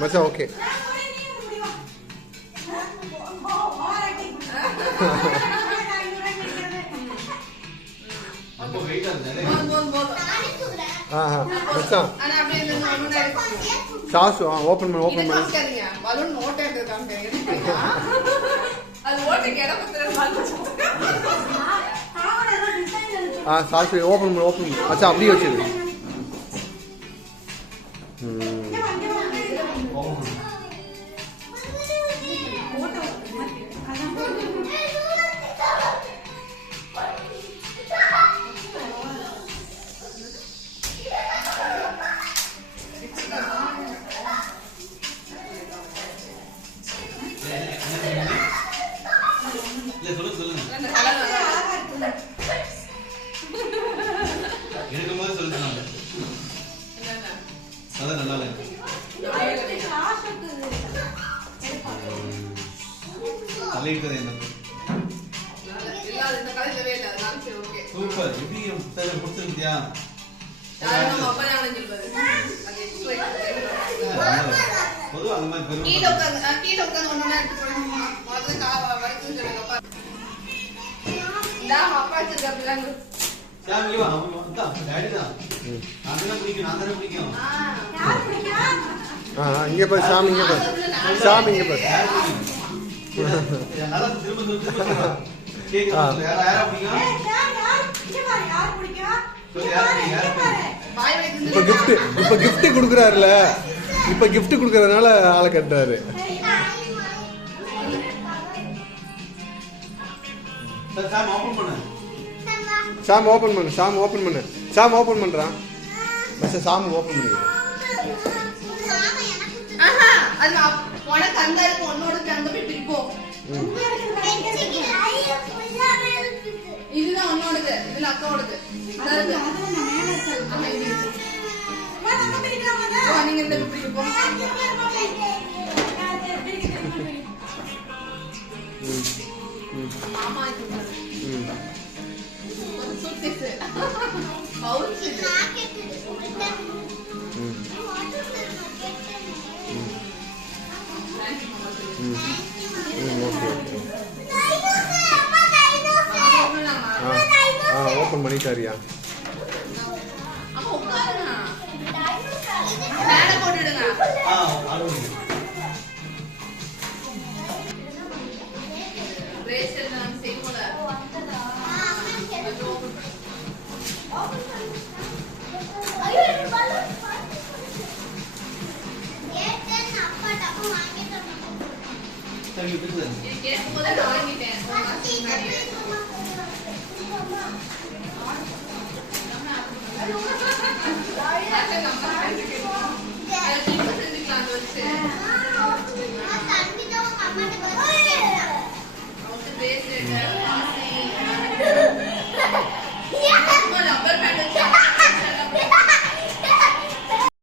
மச்சான் ஓகே. மச்சான் sauce open பண்ணு ஓபன் பண்ணு. பலூன் நோட் எடுத்துட்டாங்க. அது ஓட்ட கேடப்பத்தற மாதிரி. சாஸ் ஓபன் பண்ணு ஓபன் பண்ணு. மச்சான் அப்படியே வச்சிரு. சூப்பர். எப்படி பிடிச்சிருக்கியா? பொதுவா அந்த மாதிரி கீழே உட்காந்து ஒண்ணு எடுத்து போடுமா. முதல்ல வரைக்கும் சொல்லுங்க. நான் அப்பா வச்சிருக்கேன். சாமி வா அம்மா டாடி தான். நான் தான பிடிக்கும். யார் பிடிக்கும்? இங்க பாரு சாமி இங்க பாரு. சாமி இங்க பாரு. நல்லா திரும்ப கேக்குறேன். யாரா பிடிக்கும்? யார் பிடிக்கும்? இப்ப கிஃப்ட் குடுக்குறாருல. இப்ப கிஃப்ட் குடுக்கறதுனால ஆளை கட்டுறாரு. சாம் ஓபன் பண்ணு. சாம் ஓபன் பண்ணு. சாம் ஓபன் பண்ணு. சாம் ஓபன் பண்றான். பஸ் சாம் ஓபன் பண்ணு. அது உனக்கு அந்த இருக்கு உன்னோட அங்க போய் பிரிப்போம். இதுதான் உன்னோடது. இதுல அக்காவோடது. நீங்க இந்த பிரிப்போம். மாமா ஓபன் பண்ணிட்டாரியா? பேசுறேன்.